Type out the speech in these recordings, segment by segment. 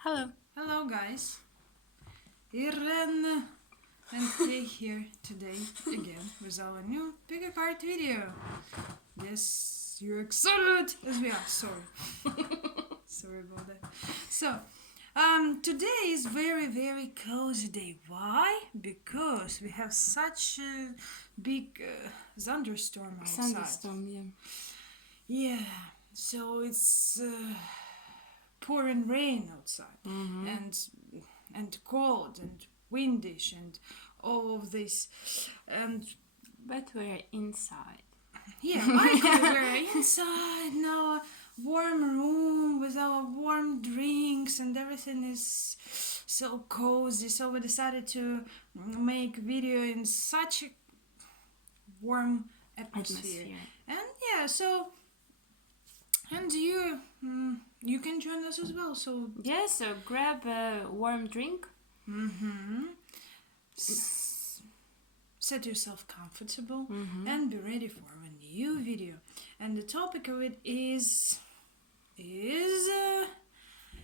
Hello. Hello guys, Irene and Kei here today again with our new pick a card video. Yes, you're excited as we are. Sorry, sorry about that. So, today is very cozy day. Why? Because we have such a big thunderstorm outside. Thunderstorm, yeah. Yeah, so it's pouring rain outside, and cold and windish and all of this, and But we're inside. yeah, Michael, we're inside now, warm room with our warm drinks, and everything is so cozy. So we decided to make video in such a warm atmosphere. And yeah, so. And you can join us as well. So Yeah, so grab a warm drink. Set yourself comfortable and be ready for a new video. And the topic of it is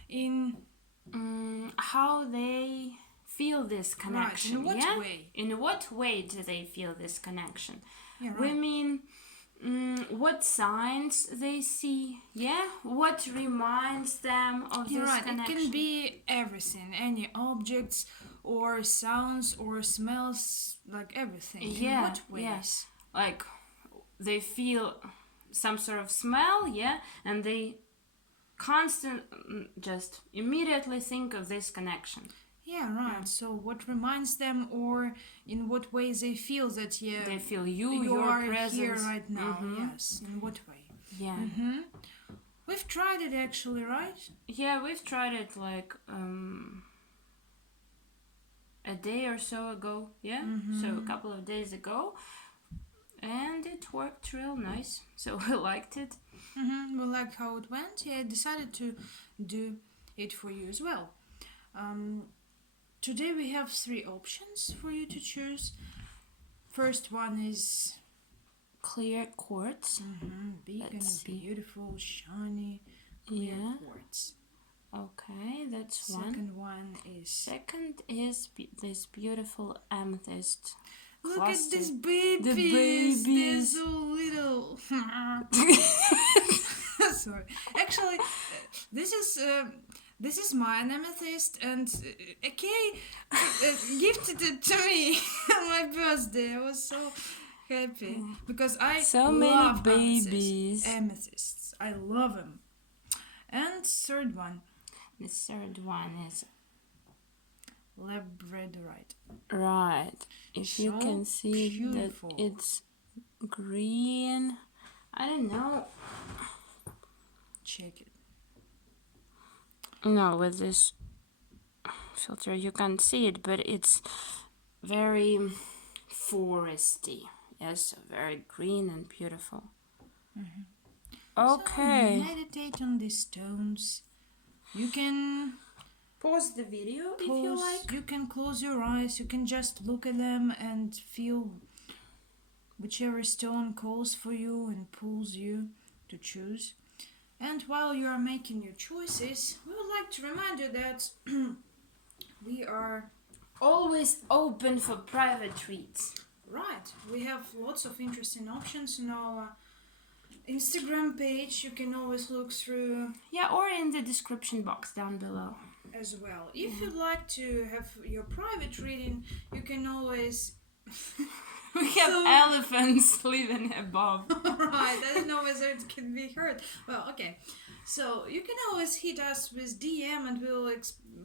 in How they feel this connection. Right. In what way? In what way do they feel this connection? Yeah, right. We mean what signs they see, what reminds them of this connection. It can be everything, any objects or sounds or smells, like everything. In what ways? Yes. Like they feel some sort of smell, and they just immediately think of this connection. Yeah, right. Yeah. So what reminds them, or in what ways they feel that they feel your are presence here right now. Yes. In what way? Yeah. We've tried it actually, right? Yeah, we've tried it like a day or so ago. Yeah. So a couple of days ago, and it worked real nice. So we liked it. We liked how it went. Yeah, I decided to do it for you as well. Today we have 3 options for you to choose. First one is clear quartz. Big and beautiful, shiny clear quartz. Okay, that's one. Second is this beautiful amethyst. Look cluster. At these babies. The babies. They're so little. Sorry. Actually, this is my amethyst, and Kei gifted it to me on my birthday. I was so happy because I love babies. Amethysts. I love them. And third one. The third one is labradorite. Right. If so you can see beautiful. That it's green. I don't know. Check it. No, with this filter you can't see it, but it's very foresty. Yes, very green and beautiful. Okay. So meditate on these stones. You can pause the video if you like. You can close your eyes. You can just look at them and feel whichever stone calls for you and pulls you to choose. And while you are making your choices, we would like to remind you that we are always open for private reads. Right. We have lots of interesting options on our Instagram page. You can always look through. Yeah, or in the description box down below. As well. If you'd like to have your private reading, you can always... We have elephants living above. Right, I don't know whether it can be heard. Well, okay. So you can always hit us with DM and we'll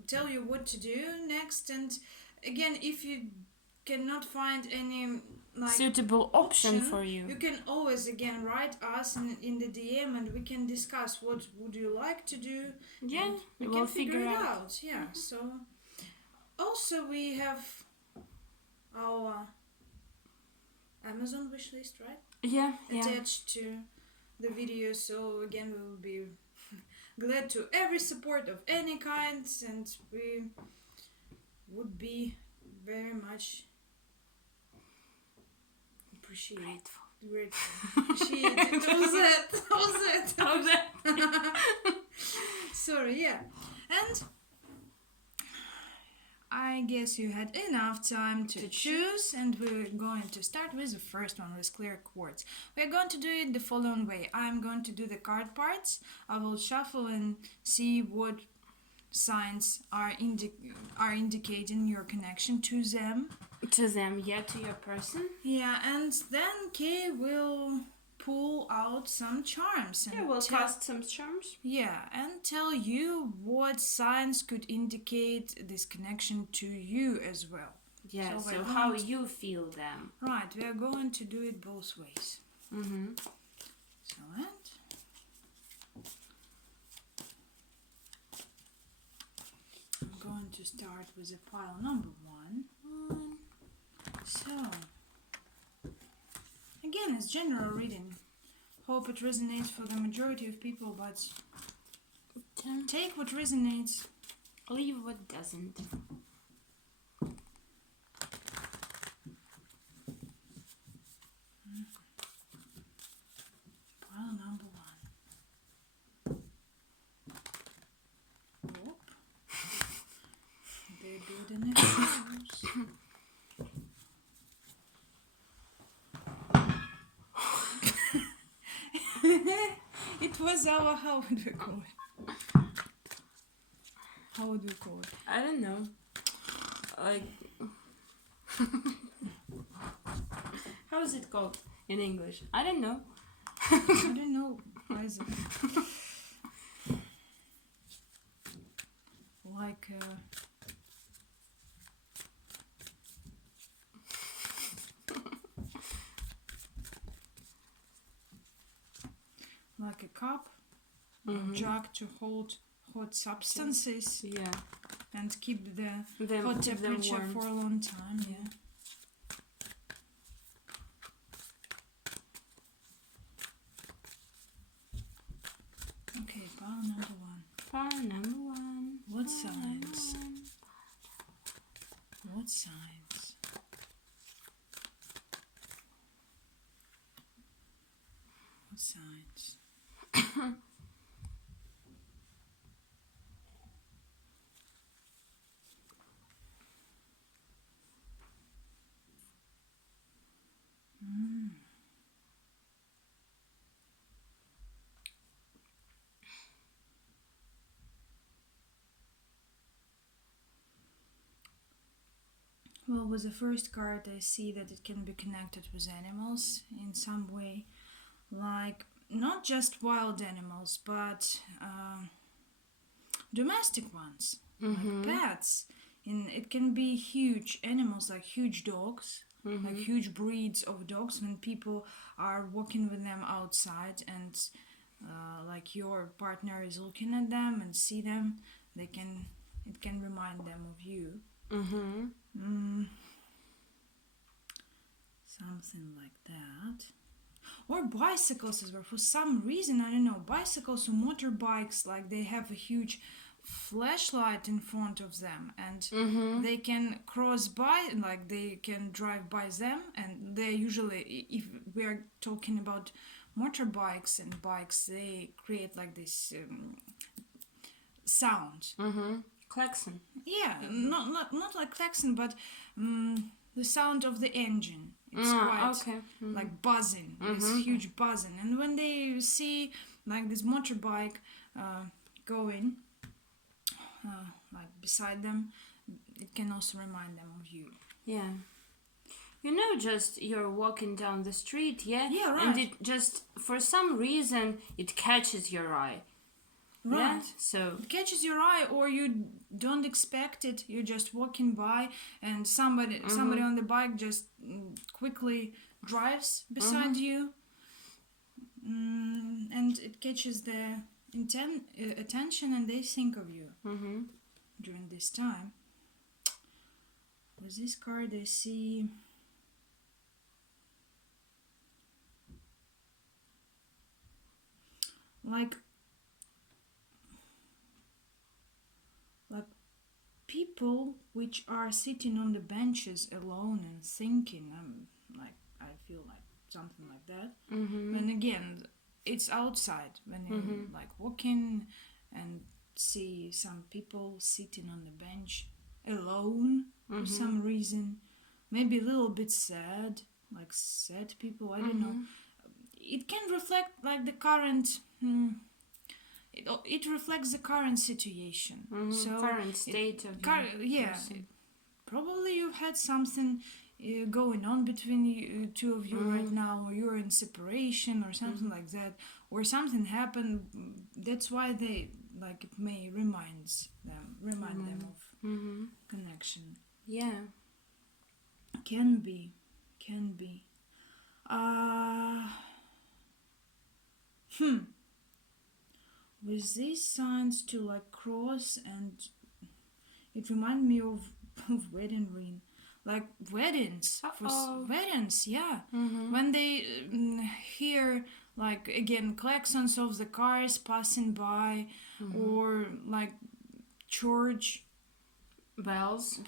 tell you what to do next. And again, if you cannot find any suitable option for you, you can always again write us in the DM and we can discuss what would you like to do. Yeah, we can figure it out. Yeah. So also we have our Amazon wishlist, right? Yeah. Attached to the video. So again, we will be glad to every support of any kind, and we would be very much grateful. Appreciate it. How's that? Sorry, yeah. And I guess you had enough time to choose, and we're going to start with the first one with clear chords. We're going to do it the following way. I'm going to do the card parts. I will shuffle and see what signs are indicating your connection to them. To them, yeah, to your person. Yeah, and then Kay will pull out some charms and Yeah, we'll cast some charms. yeah, and tell you what signs could indicate this connection to you as well. Yeah, So so we're how going you feel them. Right, we are going to do it both ways. Mm-hmm. So and I'm going to start with a pile number 1. So again, it's general reading. Hope it resonates for the majority of people, but take what resonates. Leave what doesn't. Pile number 1. Whoop. They're good in the house. It was our, how would we call it? How would we call it? I don't know. Like, how is it called in English? I don't know. I don't know. Why is it? Like like a cup, jug to hold hot substances. Yeah. And keep the Them, hot keep them temperature warm. for a long time, yeah. Okay, pile number 1. Pile number 1. What signs? What signs? What signs? Well, with the first card, I see that it can be connected with animals in some way, like not just wild animals, but domestic ones, like pets. It can be huge animals, like huge dogs, like huge breeds of dogs. When people are walking with them outside, and like your partner is looking at them and see them, it can remind them of you. Something like that. Or bicycles as well. For some reason, I don't know, bicycles or motorbikes, like they have a huge flashlight in front of them, and they can cross by, like they can drive by them, and they usually, if we are talking about motorbikes and bikes, they create like this sound. Klaxon. Yeah, not like klaxon, but the sound of the engine. It's quite okay. like buzzing, this huge buzzing. And when they see like this motorbike going like beside them, it can also remind them of you. Yeah. You know, just you're walking down the street, yeah? Yeah, right. And it just, for some reason, it catches your eye. Right. Yeah? So, It catches your eye, or you don't expect it. You're just walking by, and somebody on the bike just quickly drives beside you, and it catches their attention, and they think of you during this time. With this card, I see like people which are sitting on the benches alone and thinking. Like I feel like something like that. And again, it's outside when you like walking and see some people sitting on the bench alone for some reason. Maybe a little bit sad, like sad people, I don't know. It can reflect like the current it reflects the current situation. So current state of yeah, person. probably you've had something going on between you, two of you right now, or you're in separation or something like that, or something happened. That's why they like it may remind them of connection. Yeah. Can be. With these signs to like cross, and it remind me of wedding ring, like weddings. Weddings, yeah. When they hear like again klaxons of the cars passing by, or like church bells,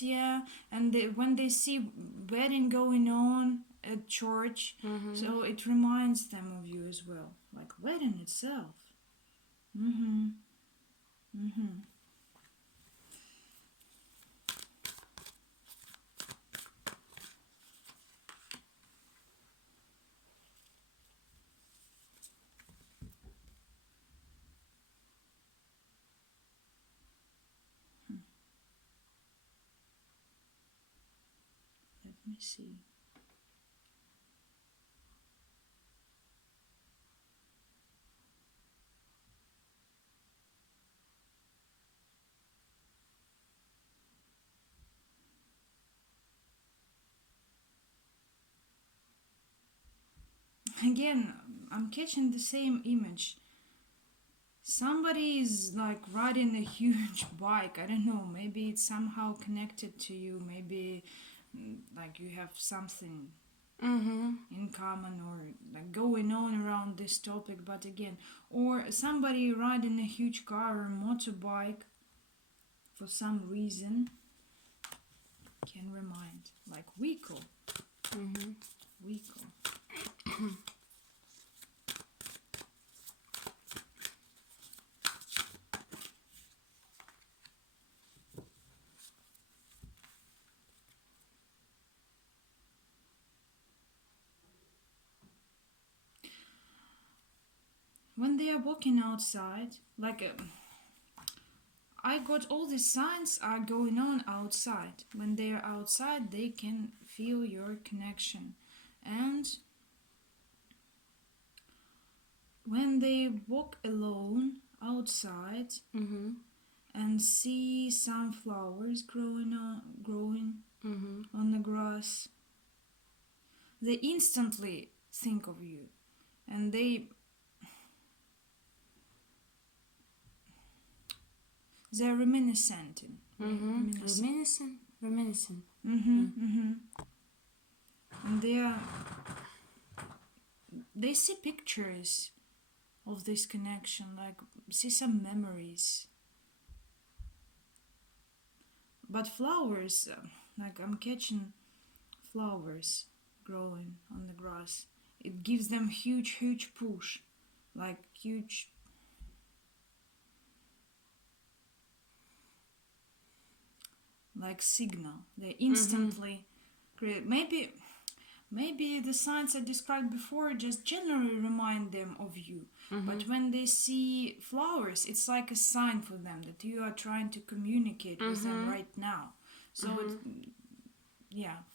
yeah. And when they see wedding going on at church, so it reminds them of you as well, like wedding itself. Let me see. Again, I'm catching the same image. Somebody is like riding a huge bike. I don't know, maybe it's somehow connected to you. Maybe like you have something in common, or like going on around this topic. But again, or somebody riding a huge car or motorbike for some reason can remind, like vehicle. When they are walking outside, like I got all these signs are going on outside. When they are outside, they can feel your connection. And when they walk alone outside and see some flowers growing on the grass, they instantly think of you, and they're reminiscent. Reminiscent. And they see pictures of this connection, like see some memories. But flowers, like I'm catching flowers growing on the grass. It gives them huge push, like huge. Like signal, they instantly create. Maybe the signs I described before just generally remind them of you. But when they see flowers, it's like a sign for them that you are trying to communicate with them right now. So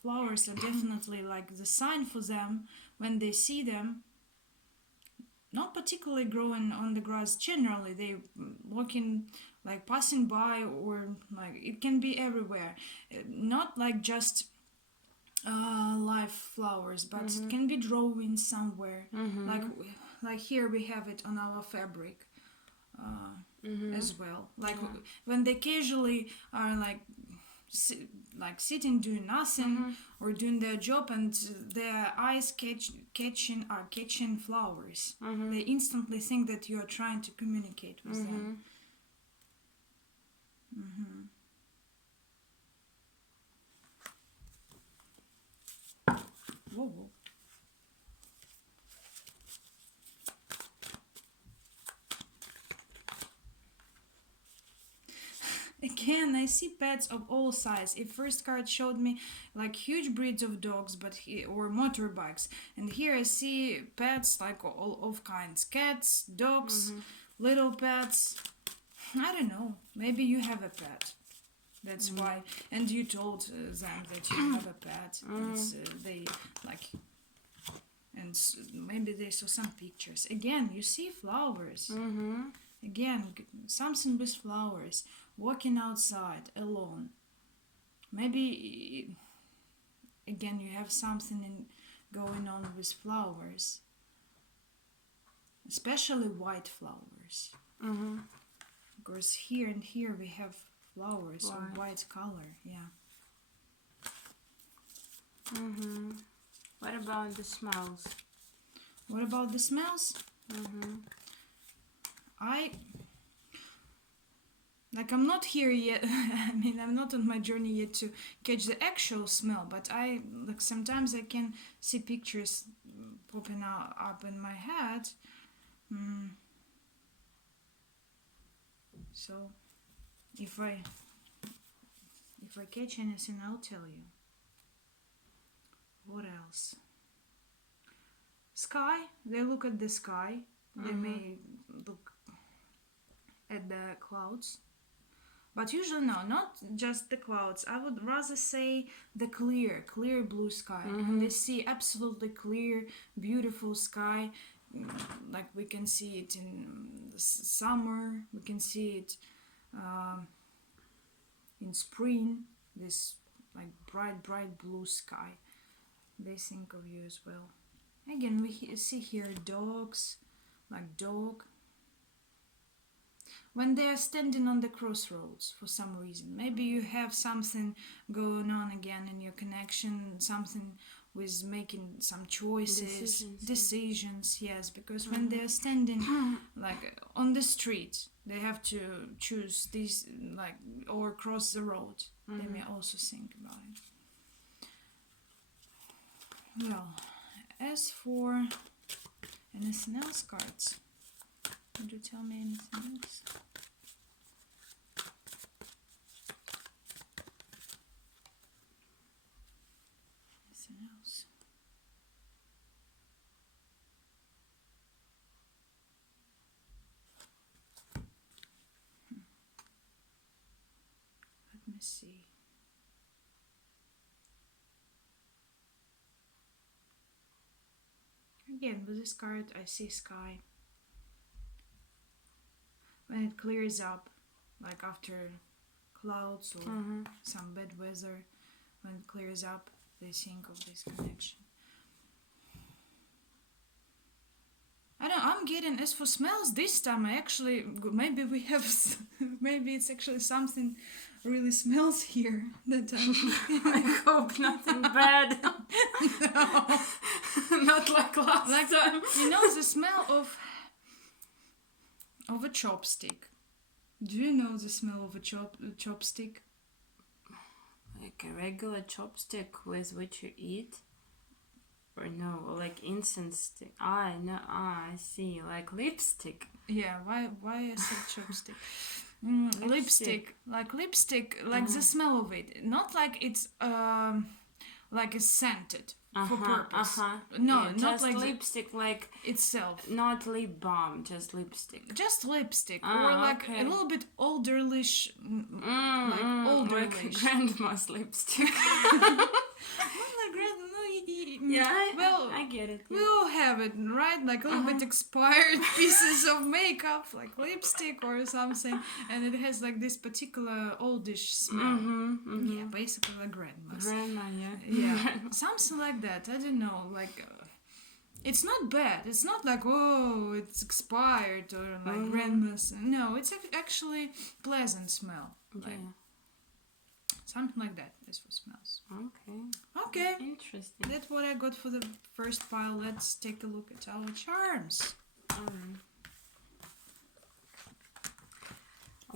flowers are definitely like the sign for them when they see them. Not particularly growing on the grass, generally they walking, like passing by, or like it can be everywhere. Not like just live flowers, but it can be drawing somewhere. Like here we have it on our fabric as well. Like when they casually are like sitting doing nothing or doing their job, and their eyes catching flowers. They instantly think that you are trying to communicate with them. Whoa. Again, I see pets of all size. If first card showed me like huge breeds of dogs, or motorbikes, and here I see pets like all of kinds: cats, dogs, little pets. I don't know. Maybe you have a pet. That's why. And you told them that you have a pet. And, they like. And maybe they saw some pictures. Again, you see flowers. Again, something with flowers. Walking outside alone. Maybe again you have something going on with flowers, especially white flowers. Because here and here we have flowers of white color. Yeah. What about the smells? What about the smells? I'm not here yet. I mean, I'm not on my journey yet to catch the actual smell, but sometimes I can see pictures popping up in my head. So if I catch anything, I'll tell you. What else? Sky. They look at the sky. They may look at the clouds. But usually no, not just the clouds. I would rather say the clear blue sky. And they see absolutely clear, beautiful sky. Like we can see it in the summer. We can see it in spring. This like bright blue sky. They think of you as well. Again, we see here dogs, like dog. When they are standing on the crossroads for some reason, maybe you have something going on again in your connection, something with making some choices, decisions, yes, because when they are standing like on the street, they have to choose this, like, or cross the road. They may also think about it. Well, as for anything else cards, would you tell me anything else? Anything else? Let me see. Again, with this card, I see sky. When it clears up, like after clouds or some bad weather, when it clears up, they think of this connection. I'm getting, as for smells, this time maybe we have, maybe it's actually something really smells here that I hope nothing bad. No. Not like last time. You know the smell of a chopstick. Do you know the smell of a chopstick? Like a regular chopstick with which you eat? Or no, like incense stick. I see. Like lipstick. Yeah, why I said chopstick? Lipstick, like the smell of it. Not like it's like it's scented for purpose. No, yeah, not just like lipstick, like itself. not lip balm, just lipstick. Just lipstick, or like a little bit olderlish, like olderlish. Like grandma's lipstick. Yeah, well, I get it. Yeah. We all have it, right? Like a little bit expired pieces of makeup, like lipstick or something, and it has like this particular oldish smell. Yeah, basically like grandma's. Grandma, yeah. Yeah, something like that. I don't know, like... it's not bad. It's not like, oh, it's expired or like grandma's. No, it's actually pleasant smell. Like, yeah. Something like that is for smells. Okay. Interesting. That's what I got for the first pile. Let's take a look at our charms.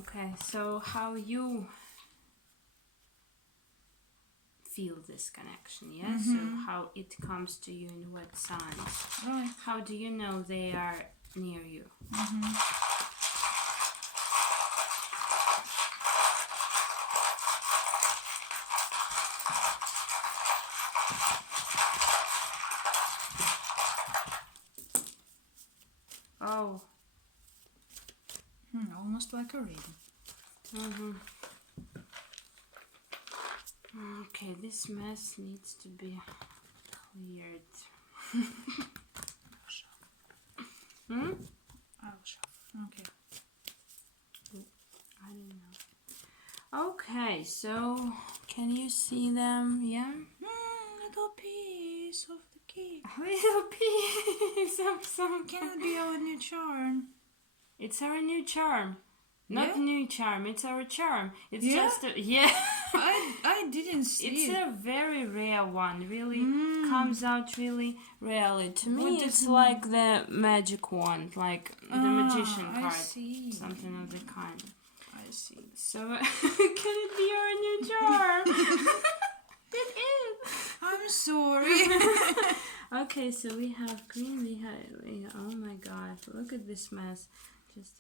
Okay, so how you feel this connection, yeah? So how it comes to you in what signs? Right. How do you know they are near you? almost like a rain. Mm-hmm. Okay, this mess needs to be cleared. Hmm? I'll shove. Okay. I don't know. Okay, so can you see them? Yeah? Little piece of the cake. A little piece of some. Can it be our new charm? It's our new charm. Not Yeah? new charm, it's our charm. It's Yeah? just a, yeah. I didn't see It's it. a very rare one. Really comes out really rarely. To me, What does it's it like the magic wand, like the magician I card, see. something of the kind. I see. So can it be our new charm? It is. I'm sorry. Okay, so we have green. We have. Oh my God! Look at this mess. Just.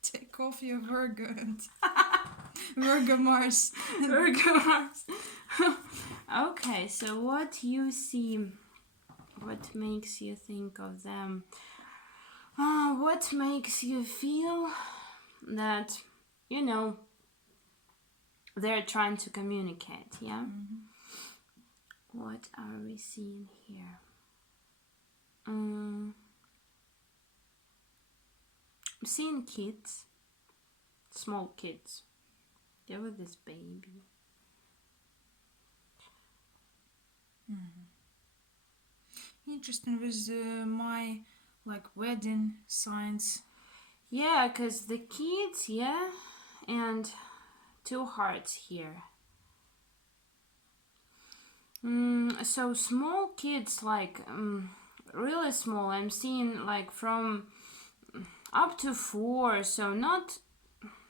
Take off your Virgo and Virgo Mars. Virgo Mars. Okay, so what you see, what makes you think of them? What makes you feel that, you know, they're trying to communicate, yeah? Mm-hmm. What are we seeing here? I'm seeing kids, small kids. They're with this baby. Interesting with my like wedding signs. Yeah, because the kids, yeah, and two hearts here. So small kids, like really small, I'm seeing like from up to 4, so not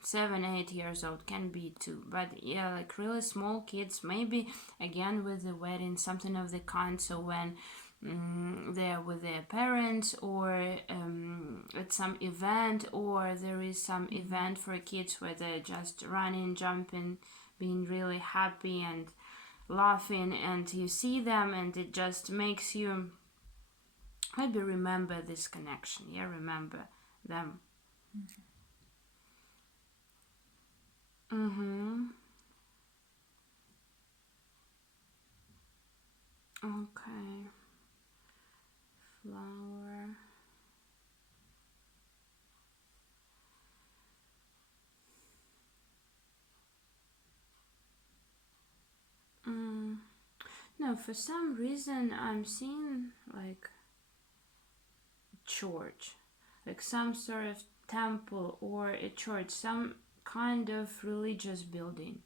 7, 8 years old, can be 2, but yeah, like really small kids, maybe again with the wedding, something of the kind. So when they're with their parents, or at some event, or there is some event for kids where they're just running, jumping, being really happy and laughing, and you see them and it just makes you maybe remember this connection. Yeah, remember them. Okay. Flower. No, for some reason I'm seeing like church, like some sort of temple or a church, some kind of religious building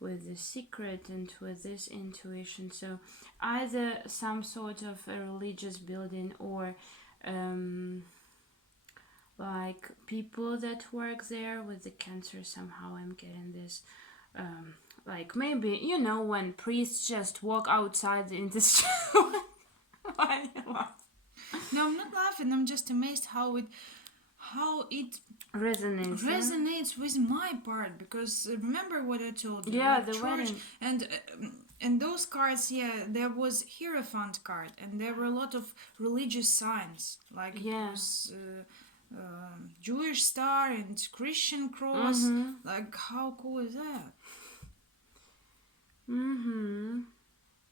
with the secret and with this intuition. So either some sort of a religious building, or like people that work there with the cancer. Somehow I'm getting this like maybe, you know, when priests just walk outside in the street. Why you laugh? No, I'm not laughing. I'm just amazed how it resonates with my part, because remember what I told you. Yeah, like the church, wedding. and those cards. Yeah, there was Hierophant card, and there were a lot of religious signs, like it was Jewish star and Christian cross. Like, how cool is that?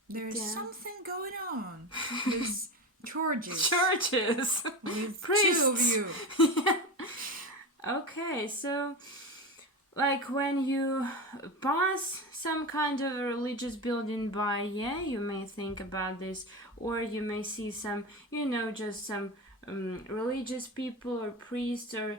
There's something going on with churches with priests. 2 of you. Yeah. Okay, so like when you pass some kind of a religious building by, yeah, you may think about this, or you may see some, you know, just some religious people or priests, or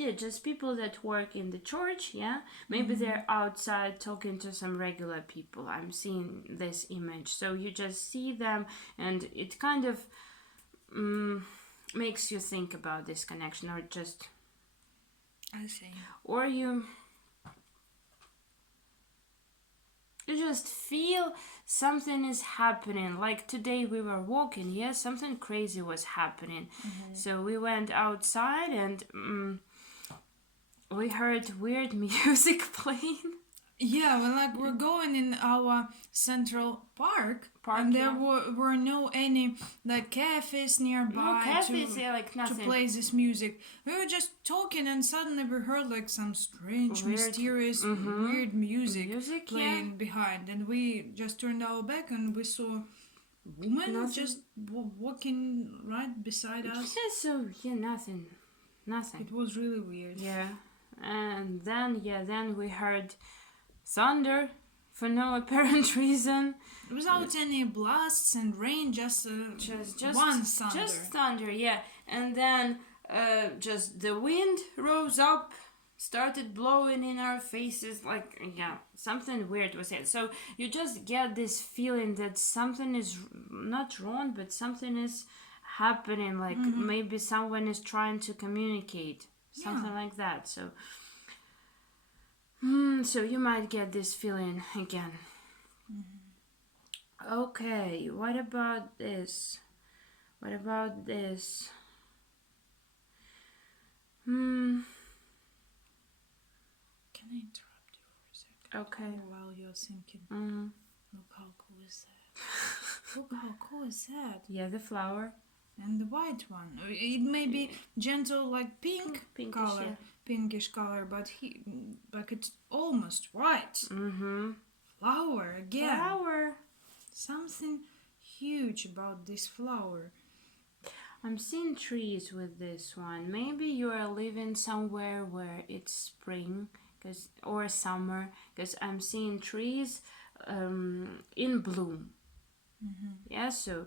yeah, just people that work in the church. Yeah, maybe they're outside talking to some regular people. I'm seeing this image, so you just see them, and it kind of makes you think about this connection, or just I see. or you just feel something is happening. Like today we were walking, yeah, something crazy was happening. So we went outside and we heard weird music playing. Yeah, well, we're going in our central park, Park, and there yeah. were no any like cafes nearby No cafes, to yeah, like to nothing. play this music. We were just talking, and suddenly we heard like some strange, Weird. mysterious, Mm-hmm. weird music Music, playing behind, and we just turned our back and we saw a woman Nothing. just walking right beside us. Yeah, so yeah, nothing. It was really weird. Yeah. And then we heard thunder for no apparent reason. Without any blasts and rain, just Just one thunder. Just thunder, yeah. And then just the wind rose up, started blowing in our faces, like, yeah, something weird was it. So you just get this feeling that something is not wrong, but something is happening, like maybe someone is trying to communicate, something like that. So so you might get this feeling again. Okay, what about this? What about this? Can I interrupt you for a second? Okay. While you're thinking, look how cool is that? Look how cool is that? Yeah, the flower. And the white one. It may be gentle, like pinkish color, yeah. pinkish color, but it's almost white. Flower again. Flower. Something huge about this flower. I'm seeing trees with this one. Maybe you are living somewhere where it's spring, or summer, because I'm seeing trees in bloom. Yeah, so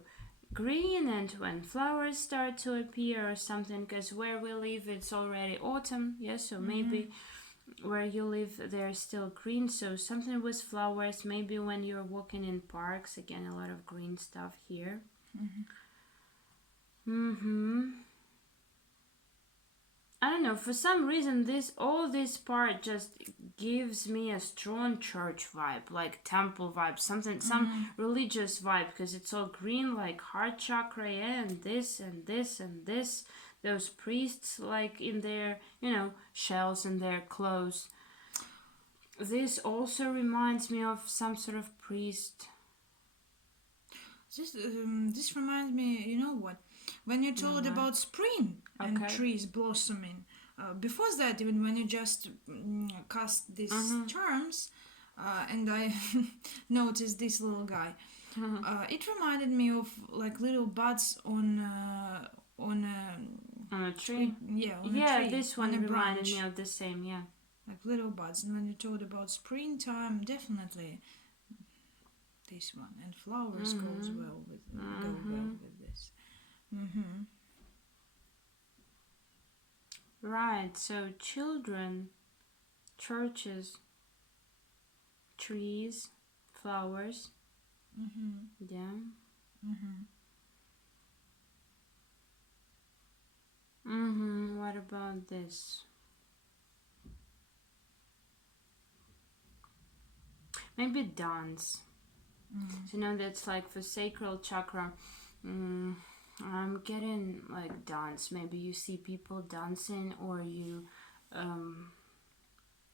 green, and when flowers start to appear or something, because where we live it's already autumn. Yeah, so maybe where you live there's still green, so something with flowers. Maybe when you're walking in parks, again, a lot of green stuff here. I don't know, for some reason all this part just gives me a strong church vibe, like temple vibe, some religious vibe, because it's all green, like heart chakra, yeah, and this and this and this. Those priests, like in their, shells and their clothes. This also reminds me of some sort of priest. This reminds me, you know what? When you told about spring and trees blossoming, before that, even when you just cast these terms, and I noticed this little guy, it reminded me of like little buds on a tree. On a tree. This one reminded branch. me of the same. Yeah, like little buds. And when you told about springtime, definitely this one, and flowers goes well with go well with this. Right, so children, churches, trees, flowers. Yeah. What about this? Maybe dance. So that's like for sacral chakra. I'm getting like dance. Maybe you see people dancing, or you, I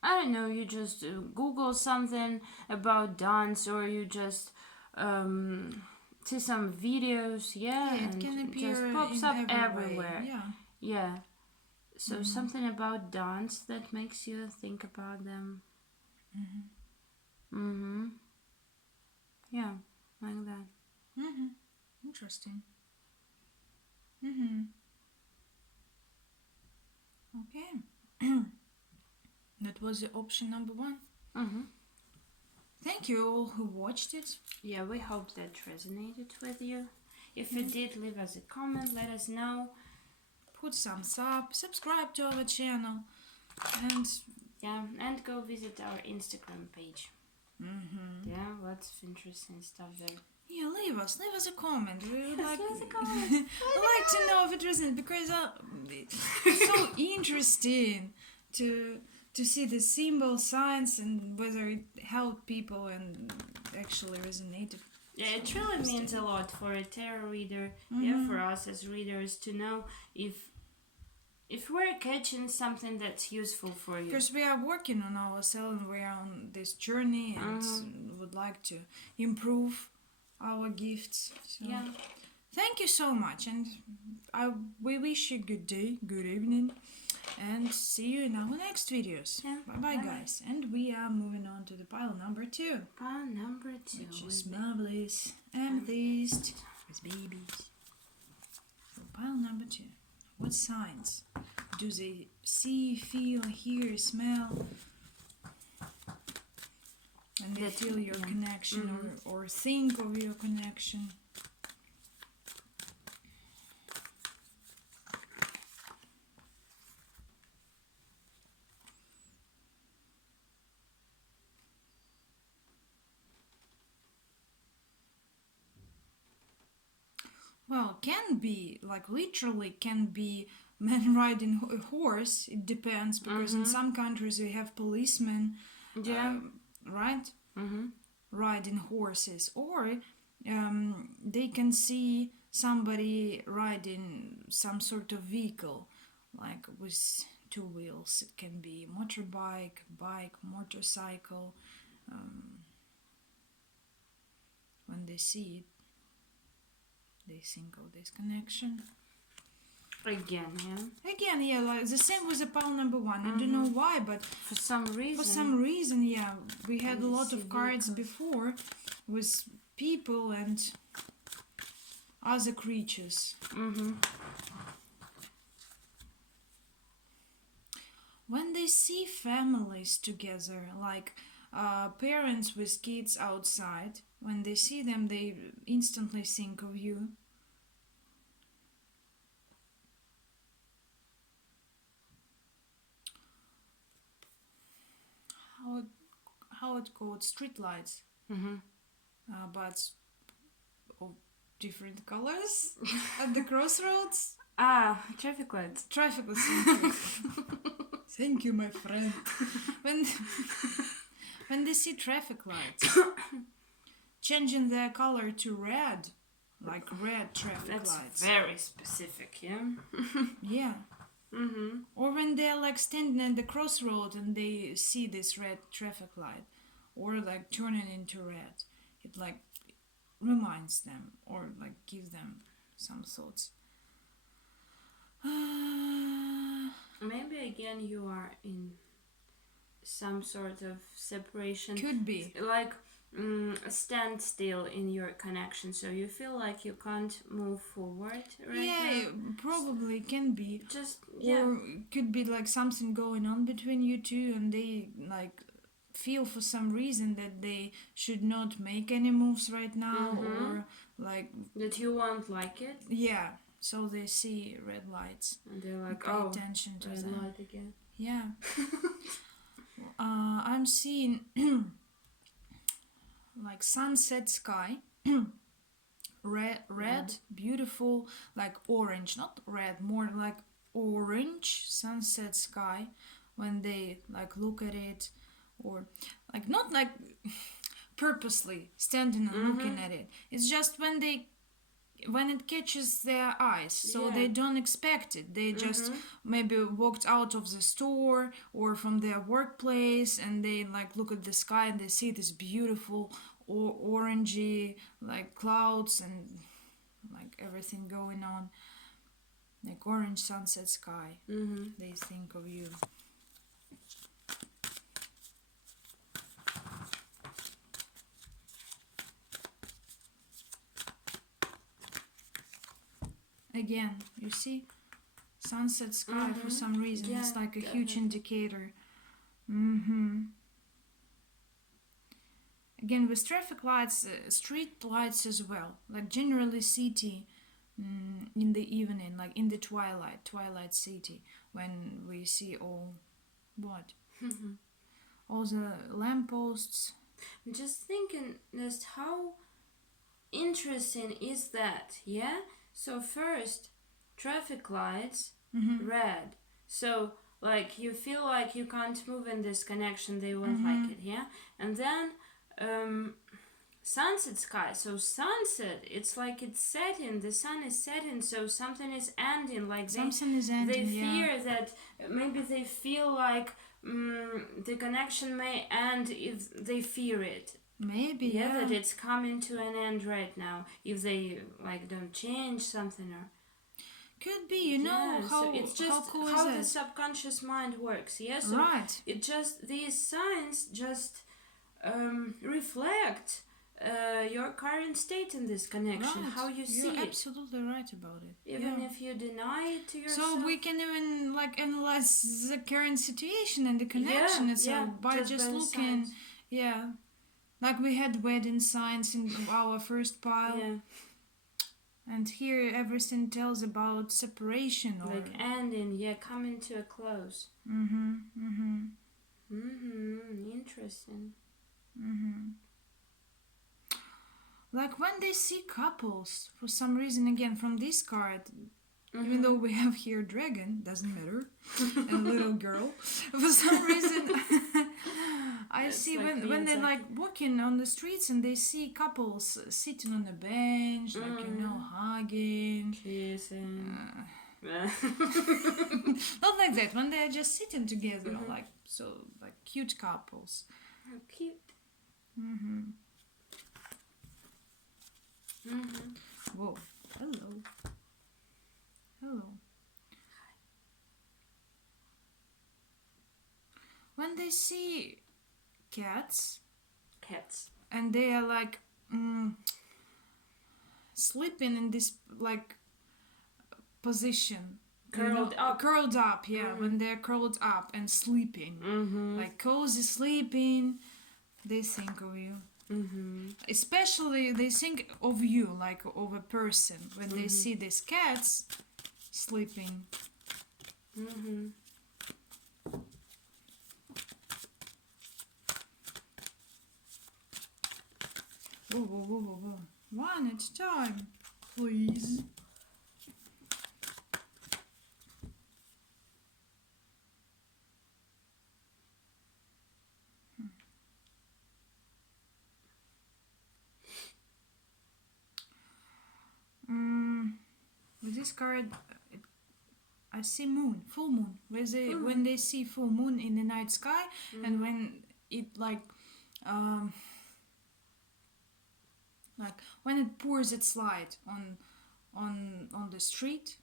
don't know, you just Google something about dance, or you just see some videos, it can appear just pops up everywhere. Yeah. Yeah. So something about dance that makes you think about them. Yeah, like that. Interesting. Okay. That was the option number 1. Thank you all who watched it. Yeah, we hope that resonated with you. If it did, leave us a comment, let us know. Put thumbs up, subscribe to our channel, and go visit our Instagram page. Yeah, lots of interesting stuff there. Yeah, leave us a comment. We would like, leave us a comment. like to know if it resonates, because it's so interesting to see the symbol signs and whether it helped people and actually resonated. Yeah, it really means a lot for a tarot reader, for us as readers, to know if if we're catching something that's useful for you. Because we are working on ourselves, we are on this journey and would like to improve our gifts. So Yeah. thank you so much, and we wish you good day, good evening, and see you in our next videos. Yeah. Bye bye, guys. And we are moving on to the pile number 2. Pile number 2. Which is marvelous amethyst with babies. So pile number 2. What signs do they see, feel, hear, smell when they feel your connection or think of your connection? Well, can be, like literally can be man riding a horse. It depends, because in some countries we have policemen, right? Riding horses. Or they can see somebody riding some sort of vehicle, like with 2 wheels. It can be motorbike, bike, motorcycle. When they see it, they think of this connection. Again, yeah, like the same with the pile number 1. I don't know why, but for some reason, yeah, we had a lot of cards before with people and other creatures. When they see families together, like parents with kids outside, when they see them, they instantly think of you. How it called? Street lights, but of different colors at the crossroads. Traffic lights. Traffic lights. Thank you, my friend. When they see traffic lights changing their color to red, like red traffic That's lights. very specific, yeah. Yeah. Or when they're like standing at the crossroad and they see this red traffic light, or like turning into red, it like reminds them or like gives them some thoughts. Maybe again you are in some sort of separation. Could be. Like stand still in your connection, so you feel like you can't move forward now. Probably can be. Or it could be like something going on between you two, and they like feel for some reason that they should not make any moves right now, or like that you won't like it. Yeah, so they see red lights and they're like, pay attention to red them. light again. Yeah. I'm seeing like sunset sky, red, beautiful, like orange, not red, more like orange sunset sky when they like look at it, or like not like purposely standing and looking at it. It's just when it catches their eyes, so they don't expect it. They just maybe walked out of the store or from their workplace, and they like look at the sky and they see this beautiful orangey like clouds and like everything going on, like orange sunset sky. They think of you. Again, you see sunset sky for some reason. It's like a huge indicator. Again, with traffic lights, street lights as well, like generally city in the evening, like in the twilight city, when we see all all the lampposts. I'm just thinking just how interesting is that, yeah? So first, traffic lights, red. So like you feel like you can't move in this connection, they won't like it, yeah? And then sunset sky. So sunset, it's like it's setting, the sun is setting, so something is ending. Like Something is ending. they fear that maybe they feel like the connection may end if they fear it. Maybe. That it's coming to an end right now if they like don't change something or. Could be, you know how so it's just how cool how is the it? subconscious mind works. So Right. it just these signs just reflect your current state in this connection, Right. how you see You're it, absolutely right about it. even if you deny it to yourself. So we can even like analyze the current situation and the connection itself by just by the looking. signs. Yeah. Like we had wedding signs in our first pile. And here everything tells about separation or like ending, coming to a close. Interesting. Like when they see couples, for some reason, again from this card, even though we have here dragon, doesn't matter, and little girl, for some reason I see like when they're like walking on the streets and they see couples sitting on a bench, like hugging, kissing. Not like that, when they're just sitting together, like cute couples. How cute. Whoa, hello. When they see cats and they are like sleeping in this like position, curled up, when they're curled up and sleeping, like cozy sleeping, they think of you. Especially they think of you like of a person when they see these cats sleeping. Whoa. One at a time, please. With this card, I see moon, full moon. When they see full moon in the night sky, and when it like when it pours its light on the street,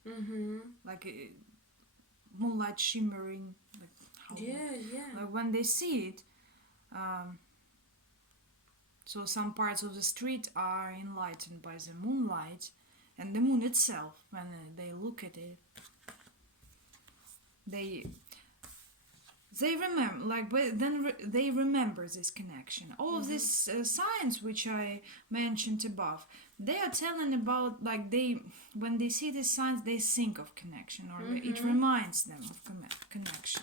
like moonlight shimmering, like how, like when they see it. So some parts of the street are enlightened by the moonlight, and the moon itself, when they look at it, they remember, like they remember this connection. All of these signs which I mentioned above, they are telling about like when they see these signs, they think of connection, or it reminds them of connection.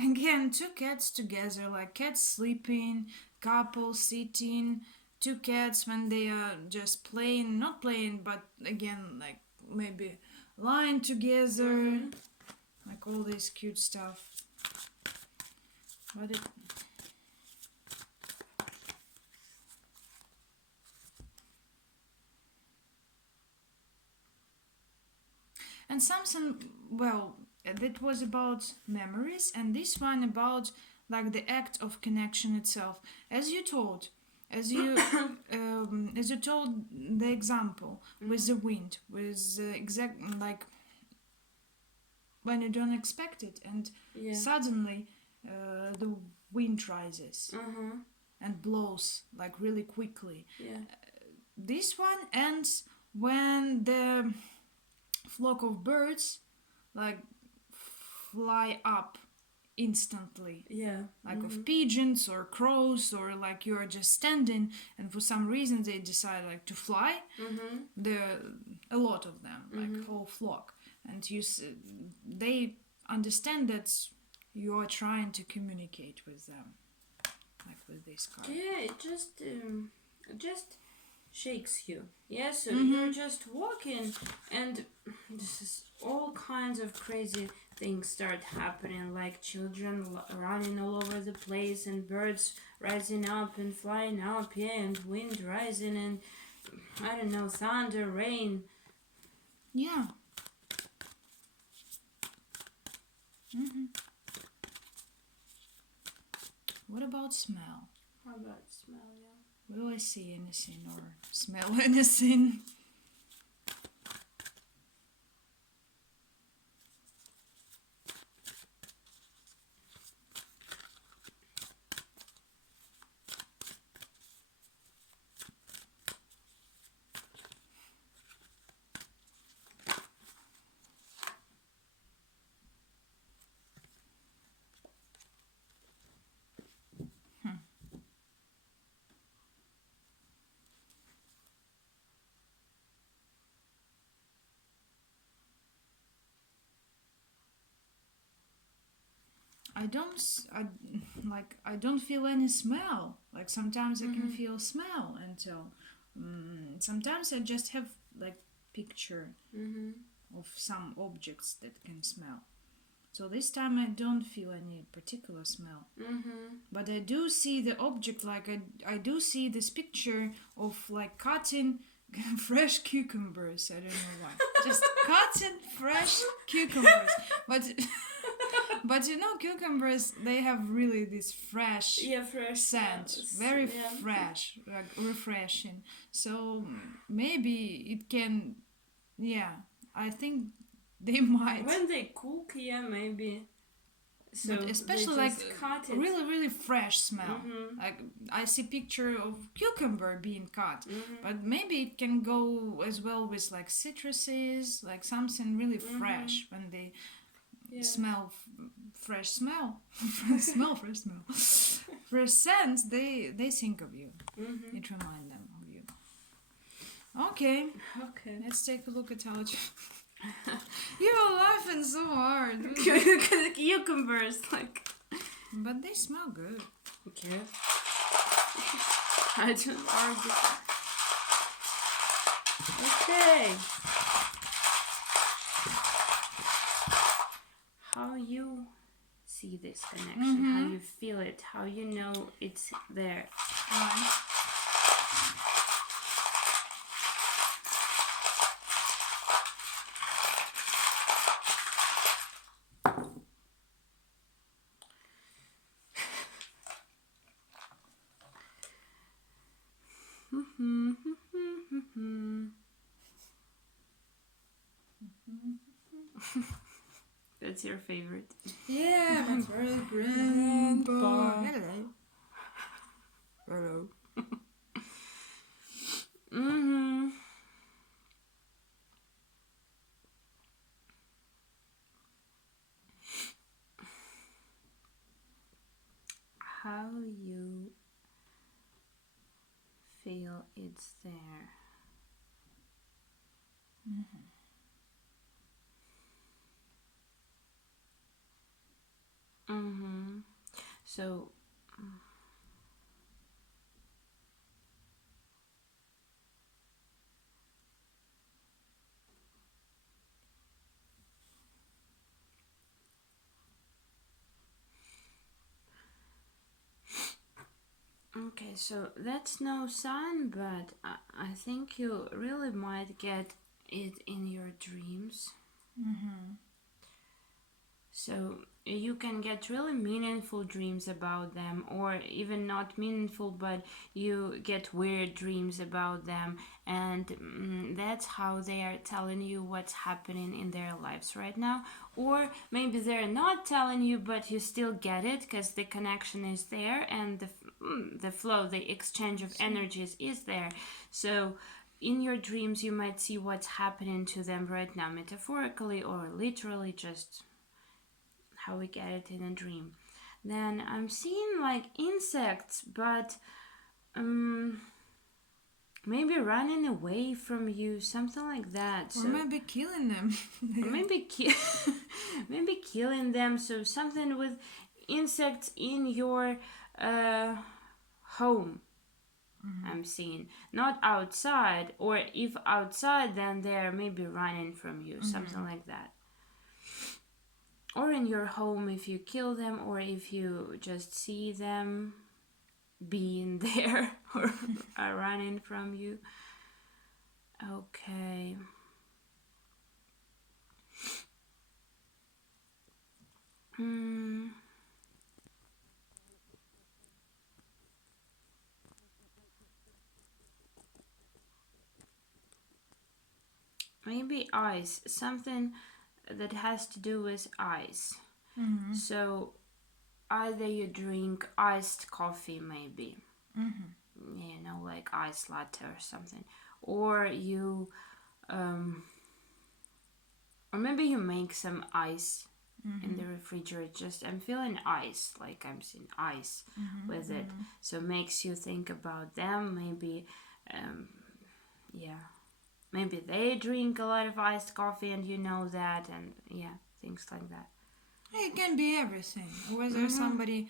Again, two cats together, like cats sleeping, couple sitting, two cats when they are just playing, not playing, but again, like maybe lying together, like all this cute stuff. But and something, well, that was about memories, and this one about like the act of connection itself. As you told the example with the wind, with exact like when you don't expect it, and suddenly the wind rises and blows like really quickly. This one ends when the flock of birds like fly up instantly, like of pigeons or crows, or like you're just standing and for some reason they decide like to fly. A lot of them, like whole flock, and they understand that you are trying to communicate with them, like with this card. It just shakes you. So you're just walking, and this is all kinds of crazy things start happening, like children running all over the place and birds rising up and flying up, yeah, and wind rising and I don't know, thunder, rain. Yeah. What about smell? How about smell, yeah? Will I see anything or smell anything? I don't feel any smell. Like sometimes I can feel smell until sometimes I just have like picture of some objects that can smell. So this time I don't feel any particular smell. But I do see the object, like I do see this picture of like cutting fresh cucumbers. I don't know why. Just cutting fresh cucumbers. But you know, cucumbers, they have really this fresh scent, smells, very yeah. fresh, like refreshing. So maybe it can, yeah, I think they might. When they cook, yeah, maybe. So But especially they like just cut it. really, really fresh smell. Like I see picture of cucumber being cut, but maybe it can go as well with like citruses, like something really fresh when they smell fresh smell, smell fresh smell, fresh scents. They think of you. It reminds them of you. Okay, let's take a look at how it. You're laughing so hard. Cucumbers, like. But they smell good. Okay. I don't argue. Okay. How you see this connection, how you feel it, how you know it's there. Right. That's your favorite. Yeah, my favorite grandpa. Hello. Hello. How you feel it's there. So okay, so that's no sign, but I think you really might get it in your dreams. So you can get really meaningful dreams about them, or even not meaningful, but you get weird dreams about them, and that's how they are telling you what's happening in their lives right now. Or maybe they're not telling you, but you still get it because the connection is there, and the flow, the exchange of energies is there. So in your dreams you might see what's happening to them right now, metaphorically or literally, just how we get it in a dream. Then I'm seeing like insects, but maybe running away from you, something like that. Or maybe killing them. Or maybe maybe killing them. So something with insects in your home. I'm seeing, not outside, or if outside, then they're maybe running from you, something like that. Or in your home if you kill them, or if you just see them. being there or are running from you. Okay. Maybe ice, something that has to do with ice. So either you drink iced coffee, maybe, you know, like ice latte or something, or you, or maybe you make some ice in the refrigerator. Just I'm feeling ice, like I'm seeing ice with it, so it makes you think about them. Maybe, yeah. Maybe they drink a lot of iced coffee and you know that, and yeah, things like that. It can be everything. Whether somebody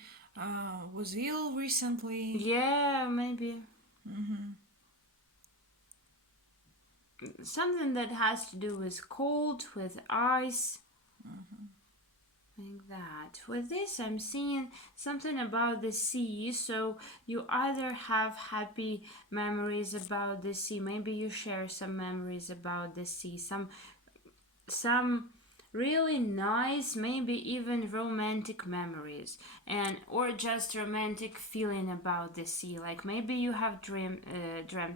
was ill recently. Yeah, maybe. Something that has to do with cold, with ice, like that. With this, I'm seeing something about the sea. So you either have happy memories about the sea. Maybe you share some memories about the sea. Some really nice, maybe even romantic memories, and or just romantic feeling about the sea. Like maybe you have dreamt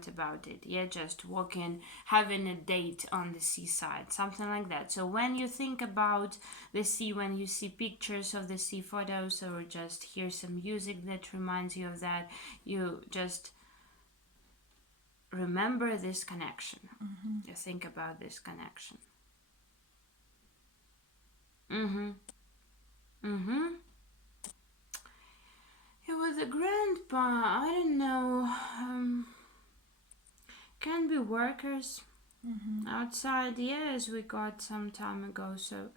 about it. Yeah, just walking, having a date on the seaside, something like that. So when you think about the sea, when you see pictures of the sea, photos, or just hear some music that reminds you of that, you just remember this connection. You think about this connection. Yeah, with the grandpa, I don't know. Can be workers outside. Yes, we got some time ago, so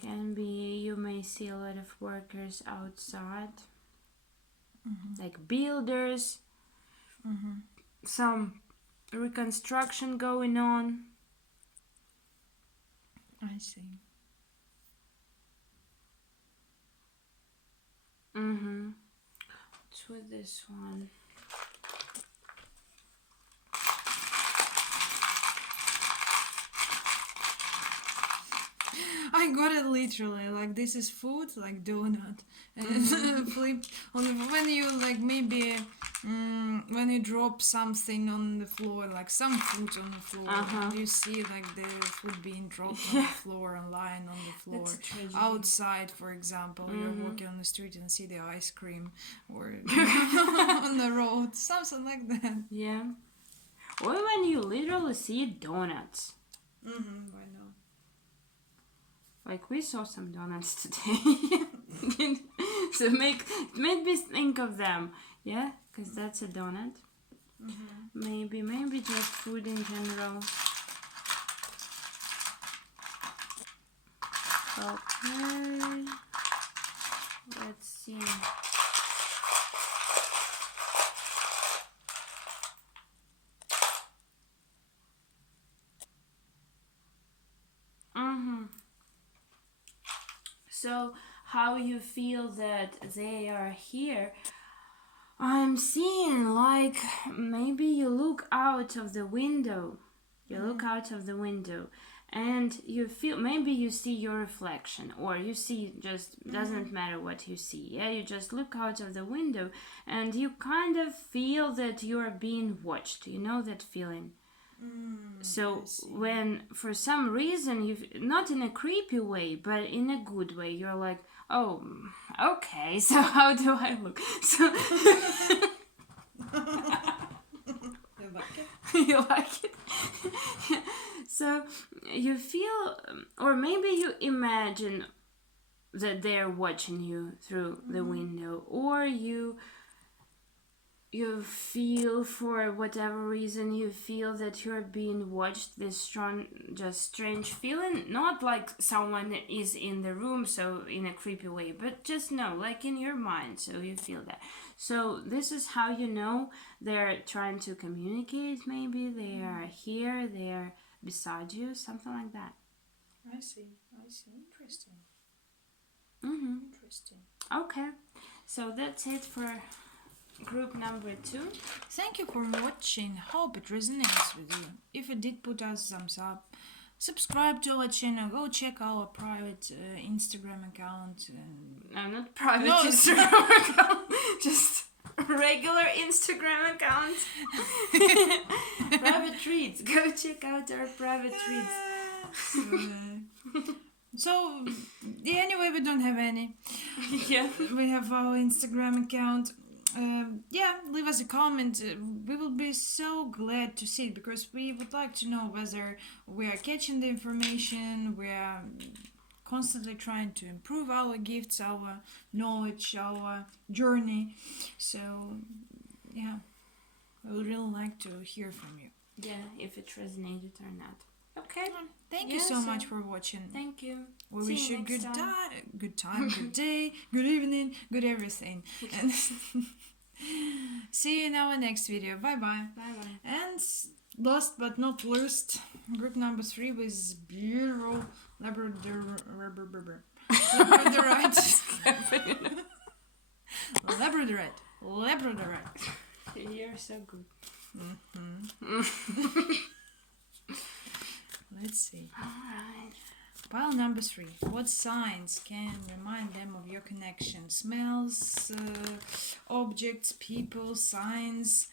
can be you may see a lot of workers outside, like builders. Some reconstruction going on. I see. What's with this one? I got it literally. Like this is food, like donut, and flip on when you like maybe when you drop something on the floor, like some food on the floor, and you see like the food being dropped on the floor and lying on the floor. Outside, for example, you're walking on the street and see the ice cream or on the road, something like that. Yeah. Or when you literally see donuts. Why not? Like we saw some donuts today. So made me think of them. Yeah, because that's a donut. Maybe just food in general. Okay. Let's see. So how you feel that they are here? I'm seeing like maybe you look out of the window. You look out of the window and you feel maybe you see your reflection, or you see, just doesn't matter what you see. Yeah, you just look out of the window and you kind of feel that you're being watched. You know that feeling? So when for some reason you, not in a creepy way but in a good way, you're like, oh, okay, so how do I look? So You like it? you like it? So you feel, or maybe you imagine that they're watching you through the window, or you feel, for whatever reason, you feel that you're being watched. This strong, just strange feeling, not like someone is in the room, so in a creepy way, but just like in your mind, so you feel that. So this is how you know they're trying to communicate. Maybe they are here, they are beside you, something like that. I see. Interesting. Interesting. Okay, so that's it for group number 2. Thank you for watching. Hope it resonates with you. If it did, put us a thumbs up. Subscribe to our channel. Go check our private Instagram account. No, not private No. Instagram account. Just regular Instagram account. Private treats. Go check out our private treats. So, yeah, anyway, we don't have any. Yeah. We have our Instagram account. Yeah, leave us a comment. We will be so glad to see it because we would like to know whether we are catching the information, we are constantly trying to improve our gifts, our knowledge, our journey. So, yeah, I would really like to hear from you. Yeah, if it resonated or not. Okay. Thank you so much for watching. Thank you. We See wish you you next good time. good time, good day, good evening, good everything. And see you in our next video. Bye bye. Bye bye. And last but not least, group number 3 with beautiful Labradorite. Labradorite. You're so good. Let's see. Alright. Pile number 3. What signs can remind them of your connection? Smells, objects, people, signs,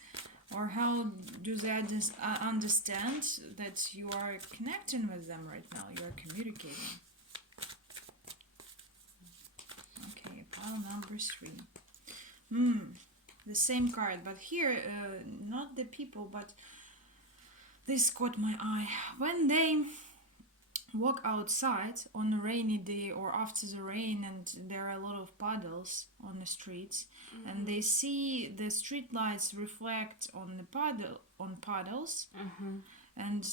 or how do they understand that you are connecting with them right now? You are communicating. Okay, pile number 3. The same card, but here, not the people, but this caught my eye. When they walk outside on a rainy day or after the rain and there are a lot of puddles on the streets, and they see the street lights reflect on the puddles, and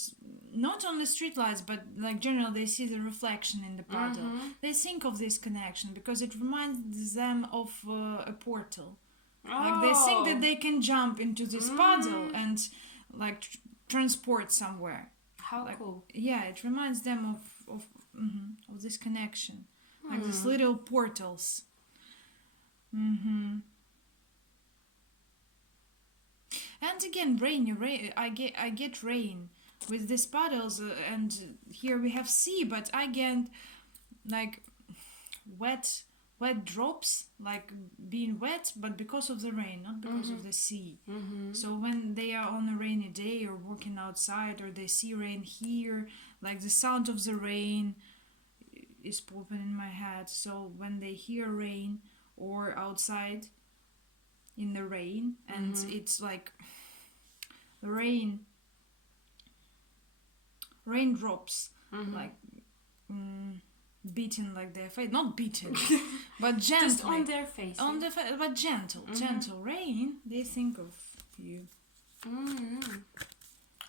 not on the street lights, but like generally they see the reflection in the puddle. They think of this connection because it reminds them of a portal. Like they think that they can jump into this puddle and like transport somewhere. How Like, cool. yeah, it reminds them of this connection, like these little portals. And again, rain. I get rain with these puddles, and here we have sea, but I get like wet drops, like being wet, but because of the rain, not because of the sea. So when they are on a rainy day or walking outside or they see rain here, like the sound of the rain is popping in my head. So when they hear rain or outside in the rain, and it's like raindrops, like beating like their face, not beating, but gently. Just on their face. On the face, but gentle rain. They think of you.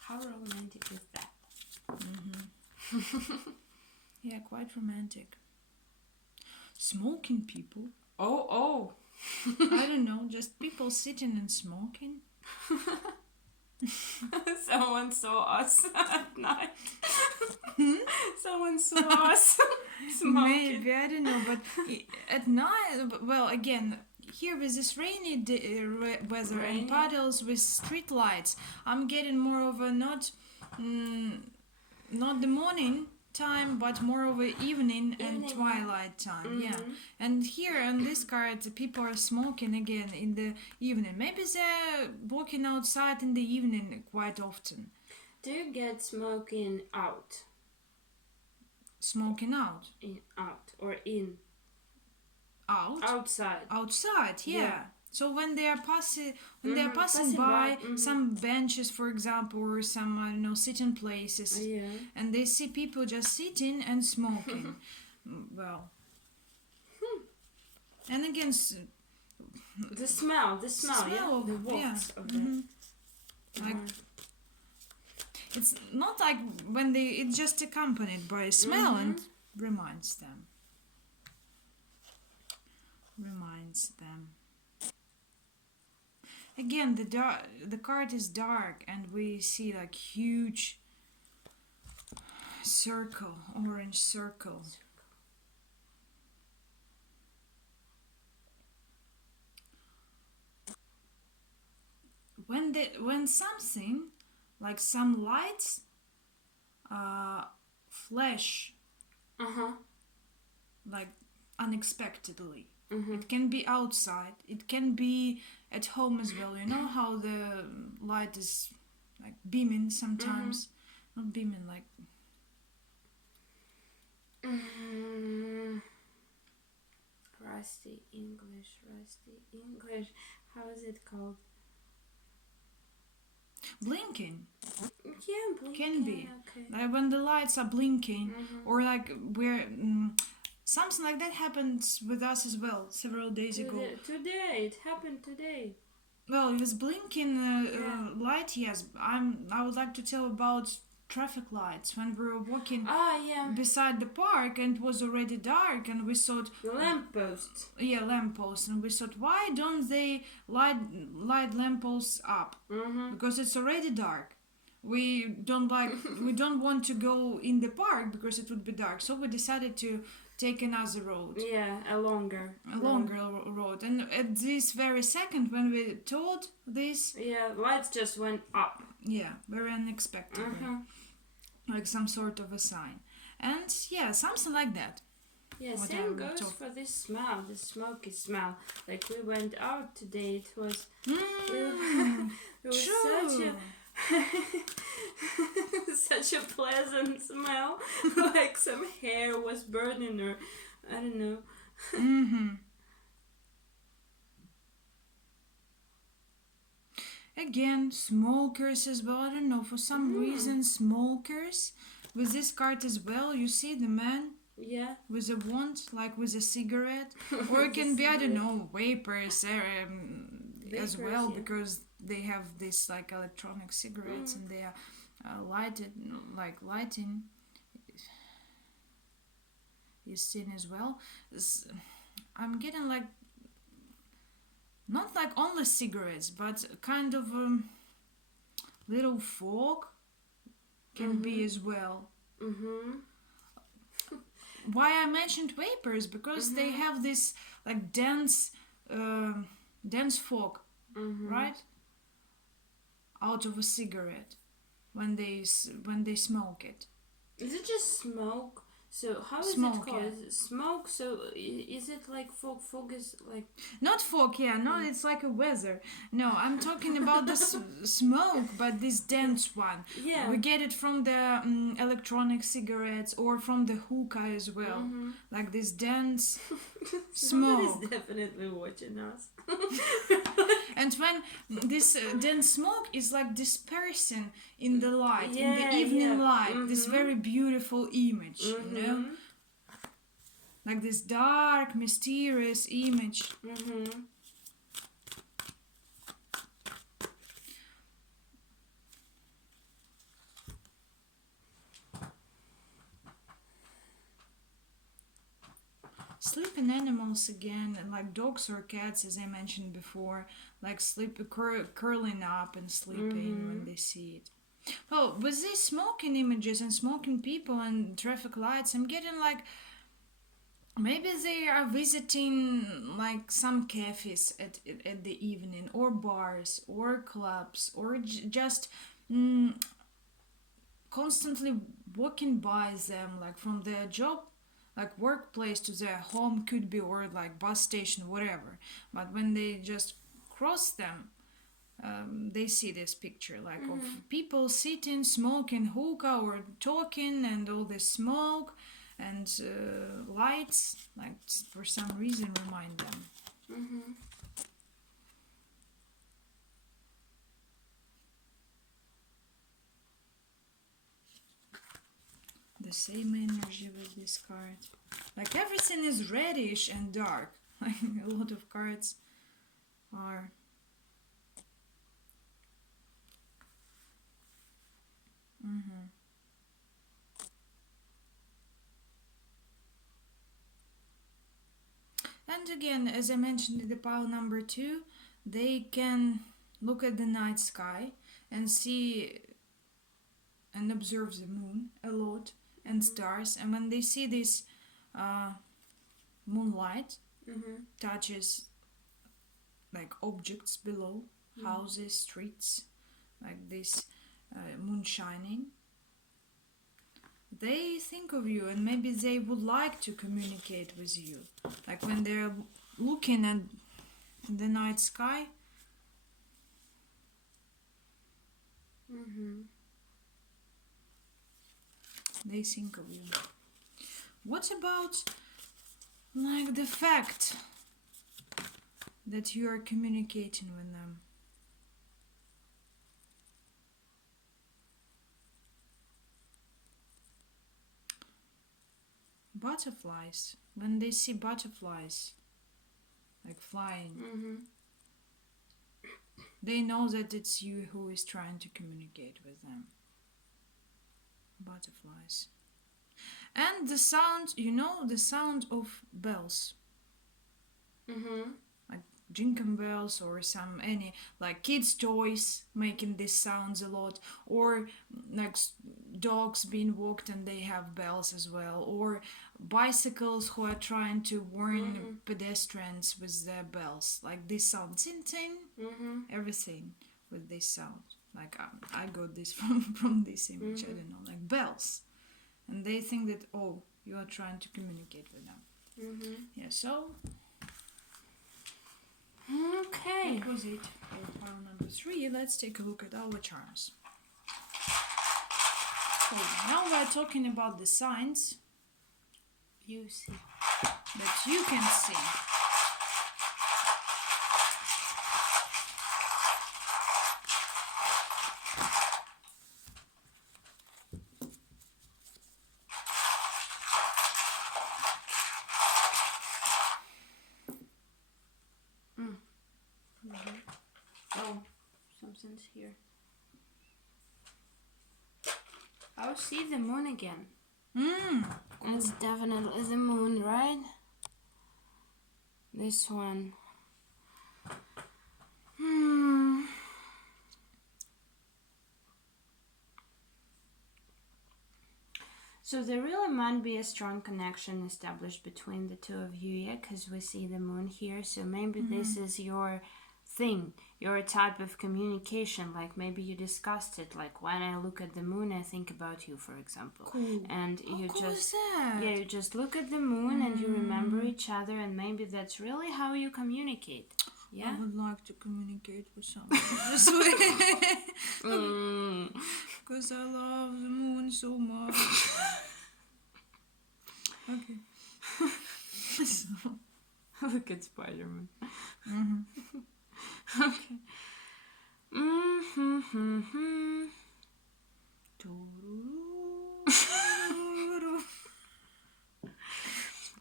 How romantic is that? Yeah, quite romantic. Smoking people. Oh. I don't know, just people sitting and smoking. Someone saw us at night. Someone saw us smoking. Maybe, I don't know, but at night, well, again, here with this rainy weather and puddles with street lights, I'm getting more of a not the morning time, but more of a evening and twilight time. Yeah, and here on this card, the people are smoking again in the evening. Maybe they're walking outside in the evening quite often. Do you get smoking out? Smoking out. Out or in? Out. Outside. Outside, yeah. So when they are passing Passing by by, some benches, for example, or some I don't know sitting places, Yeah. and they see people just sitting and smoking, well, and again, The smell, yeah, of the walks of the. like it's not like when it's just accompanied by a smell and reminds them. Again, the card is dark, and we see like huge circle, orange circle. when something like some lights flash like unexpectedly. It can be outside, it can be at home as well. You know how the light is like beaming sometimes, not beaming, like Rusty English. How is it called? blinking. Yeah, blinking. Can be. Okay. Like when the lights are blinking, or like where something like that happens with us as well several days ago. Today, it happened today. Well, it was blinking light. Yes, I would like to tell about traffic lights when we were walking beside the park and it was already dark and we thought lampposts. Yeah, lampposts, and we thought, why don't they light lampposts up? Because it's already dark. We don't want to go in the park because it would be dark. So we decided to take another road. Yeah, a longer road. And at this very second, when we thought this, lights just went up. Yeah, very unexpectedly, like some sort of a sign. And something like that. Yeah, same goes for this smell, the smoky smell. Like we went out today, it was True. such a pleasant smell. Like some hair was burning or I don't know. Again, smokers as well. I don't know, for some reason smokers with this card as well. You see the man with a wand, like with a cigarette, or it can be, I don't know, vapors as well, because they have this like electronic cigarettes and they are lighting is seen as well. I'm getting like not like only cigarettes, but kind of little fog can be as well. Why I mentioned vapors, because they have this like dense fog, right, out of a cigarette when they smoke it. Is it just smoke? So how is Smoke, it called? Is it smoke? So is it like fog? Fog is like not fog, no, it's like a weather. No, I'm talking about the smoke, but this dense one. Yeah. We get it from the electronic cigarettes or from the hookah as well. Like this dense smoke. Somebody's definitely watching us. And when this dense smoke is like dispersing in the light, in the evening light, this very beautiful image, you know? Like this dark, mysterious image. Sleeping animals again, like dogs or cats, as I mentioned before, like curling up and sleeping when they see it. Well, with these smoking images and smoking people and traffic lights, I'm getting like maybe they are visiting like some cafes at the evening, or bars, or clubs, or just constantly walking by them, like from their job, like workplace to their home, could be, or like bus station, whatever. But when they just cross them, they see this picture like of people sitting, smoking hookah or talking, and all this smoke and lights, like for some reason remind them. The same energy with this card. Like everything is reddish and dark. Like a lot of cards are. And again, as I mentioned in the pile number 2, they can look at the night sky and see and observe the moon a lot and stars. And when they see this moonlight touches like objects below, houses, streets, like this moon shining. They think of you and maybe they would like to communicate with you. Like when they're looking at the night sky. They think of you. What about like the fact that you are communicating with them? Butterflies. When they see butterflies like flying, they know that it's you who is trying to communicate with them. Butterflies. And the sound, the sound of bells. Like jingle bells or any like kids' toys making these sounds a lot, or like dogs being walked and they have bells as well, or bicycles who are trying to warn pedestrians with their bells, like this sound, tin tin, everything with this sound. Like I got this from this image. I don't know, like bells, and they think that you are trying to communicate with them. Yeah. So. Okay. That was it for file number 3. Let's take a look at our charms. So now we're talking about the signs You see. that you can see. Oh, something's here. I'll see the moon again. It's definitely the moon, right? This one. So there really might be a strong connection established between the two of you, yeah? Because we see the moon here. So maybe this is your thing, your type of communication. Like maybe you discussed it. Like when I look at the moon, I think about you, for example. Cool. And you cool just is that? yeah, you just look at the moon and you remember each other, and maybe that's really how you communicate. Yeah. I would like to communicate with someone this way. Because I love the moon so much. Okay. So. Look at Spider-Man. Okay.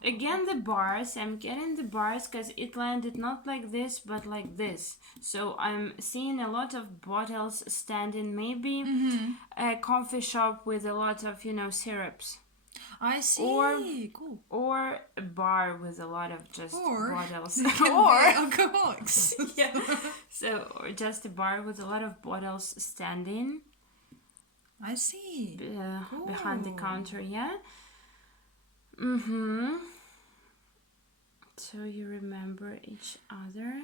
Again, the bars. I'm getting the bars because it landed not like this, but like this. So I'm seeing a lot of bottles standing. Maybe a coffee shop with a lot of, syrups. I see. Cool. Or a bar with a lot of just bottles. Or alcoholics. Yeah. So, or just a bar with a lot of bottles standing. I see. Cool. Behind the counter, yeah. So you remember each other.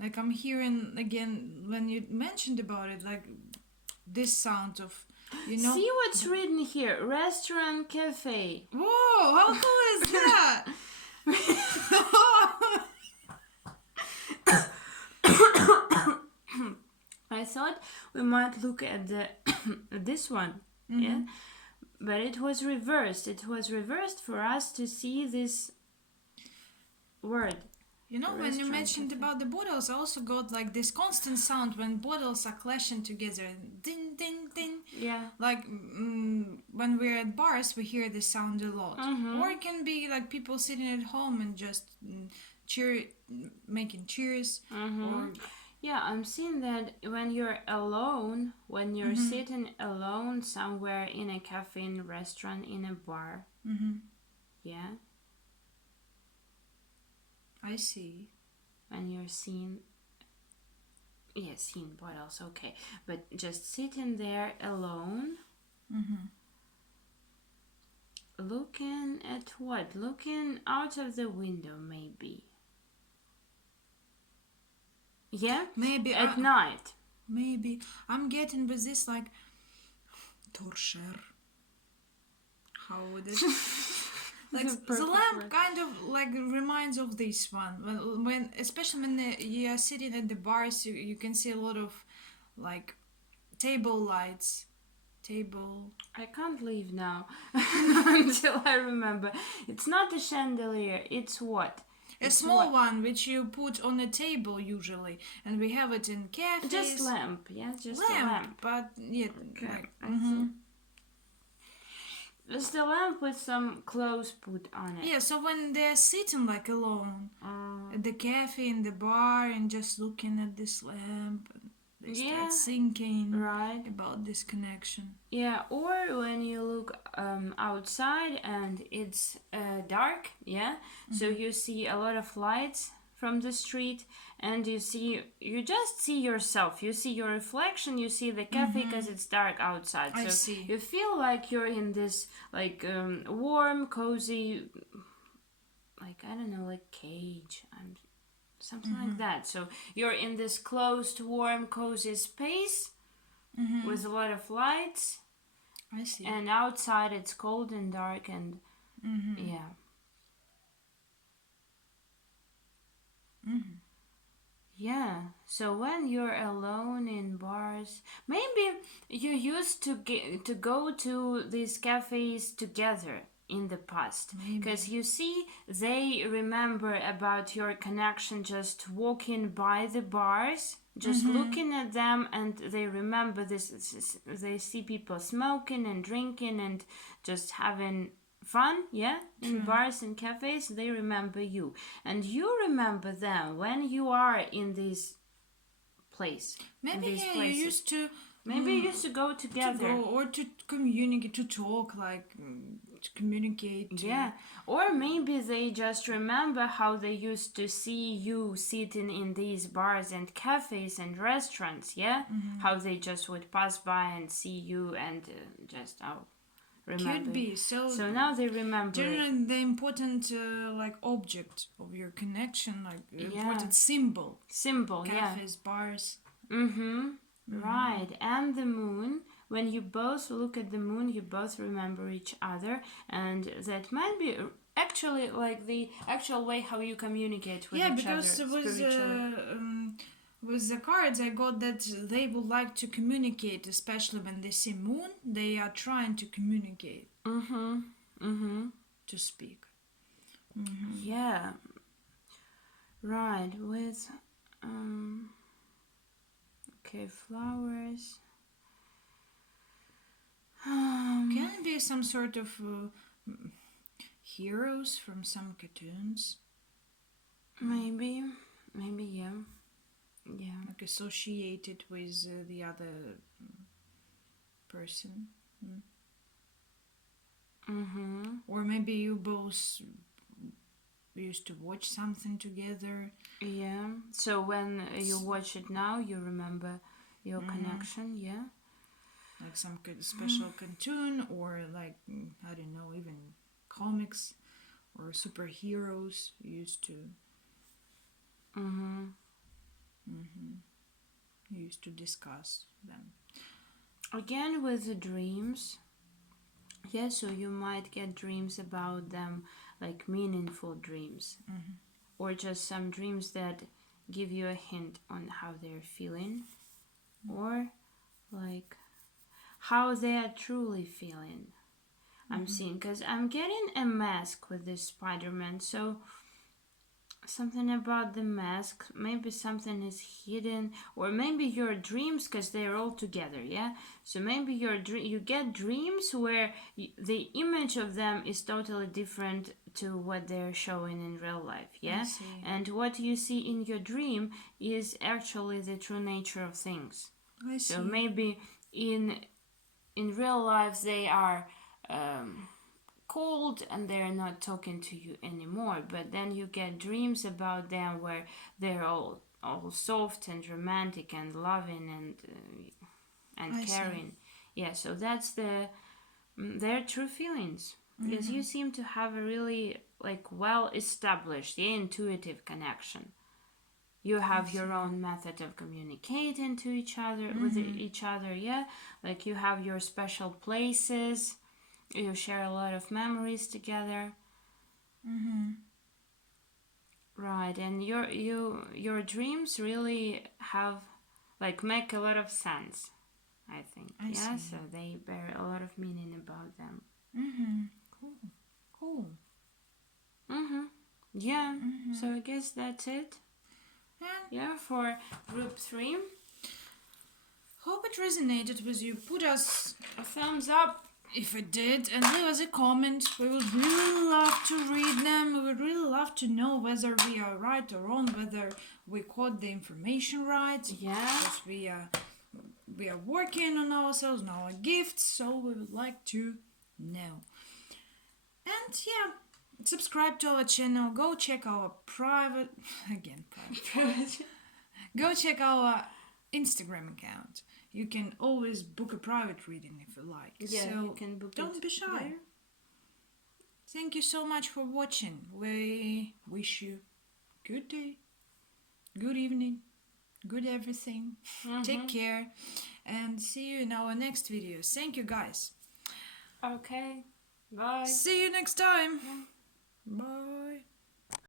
Like I'm hearing again when you mentioned about it, like this sound of, See what's written here: restaurant, cafe. Whoa! How cool is that? I thought we might look at this one, yeah, but it was reversed. It was reversed for us to see this word. When you mentioned about the bottles, I also got like this constant sound when bottles are clashing together. Ding, ding, ding. Yeah. Like when we're at bars, we hear this sound a lot. Or it can be like people sitting at home and just making cheers. Or yeah, I'm seeing that when you're alone, when you're sitting alone somewhere in a cafe, in a restaurant, in a bar. Yeah. I see. When you're seeing bottles, okay. But just sitting there alone. Looking at what? Looking out of the window, maybe. Yeah, Maybe at night. maybe I'm getting with this like torture. How would it? Like the Perfect lamp word. kind of like reminds of this one when especially when you are sitting at the bars, you can see a lot of like table lights. I can't leave now until I remember. It's not a chandelier. It's what? A It's small what? one which you put on a table usually, and we have it in cafes. Just lamp. Yeah, just a lamp. But yeah, Okay, like, I see. Just a lamp with some clothes put on it. yeah. So when they're sitting like alone Uh, at the cafe in the bar and just looking at this lamp, they Yeah. start thinking right. about this connection. Yeah, or when you look outside and it's dark, yeah, so you see a lot of lights from the street, and you just see yourself, you see your reflection, you see the cafe because it's dark outside. I So see. you feel like you're in this like warm, cozy, like I don't know, like cage. Something like that. So you're in this closed, warm, cozy space with a lot of lights. I see. And outside it's cold and dark and yeah. Yeah. So when you're alone in bars, maybe you used to go to these cafes together in the past, because you see they remember about your connection just walking by the bars, just looking at them, and they remember this. They see people smoking and drinking and just having fun, yeah, in bars and cafes. They remember you, and you remember them when you are in this place. Maybe in these you places. used to Maybe you used to go to together. go or to communicate, to talk, like to communicate. Yeah, or maybe they just remember how they used to see you sitting in these bars and cafes and restaurants, yeah? How they just would pass by and see you and just, remember. Could be. So now they remember it. generally the important like object of your connection, like the important symbol. Symbol, yeah. Cafes, bars. Right, and the moon. When you both look at the moon, you both remember each other, and that might be actually like the actual way how you communicate with each other spiritually. With the cards, I got that they would like to communicate, especially when they see moon. They are trying to communicate, to speak. Yeah, right. With okay, flowers. Can it be some sort of heroes from some cartoons? Maybe, yeah. Like associated with the other person. Or maybe you both used to watch something together. Yeah. So when you watch it now, you remember your connection. Yeah. Like some special cartoon, or like I don't know, even comics or superheroes used to. Used to discuss them. Again with the dreams. Yeah, so you might get dreams about them, like meaningful dreams, or just some dreams that give you a hint on how they're feeling, or like how they are truly feeling. I'm seeing, because I'm getting a mask with this Spider-Man, so something about the mask, maybe something is hidden, or maybe your dreams, because they're all together, yeah, so maybe you get dreams where the image of them is totally different to what they're showing in real life, yeah, and what you see in your dream is actually the true nature of things. I see. So maybe in real life they are cold and they're not talking to you anymore, but then you get dreams about them where they're all soft and romantic and loving and caring. Yeah, so that's their true feelings, because you seem to have a really like well established intuitive connection. You have your own method of communicating to each other with each other, yeah. Like you have your special places. You share a lot of memories together. Right, and your dreams really have like make a lot of sense, I think. I Yeah, see. so they bear a lot of meaning about them. Cool. Yeah. So I guess that's it. And Yeah, for group 3. hope it resonated with you. Put us A thumbs up. if it did, and leave us a comment. We would really love to read them. We would really love to know whether we are right or wrong, whether we quote the information right. Yeah. Because we are working on ourselves, on our gifts, so we would like to know. And yeah, subscribe to our channel. Go check our private Go check our Instagram account. You can always book a private reading if you like. Yeah, so you can book don't it be shy. there. Thank you so much for watching. We wish you good day, good evening, good everything. Take care and see you in our next videos. Thank you guys. Okay. Bye. See you next time. Bye.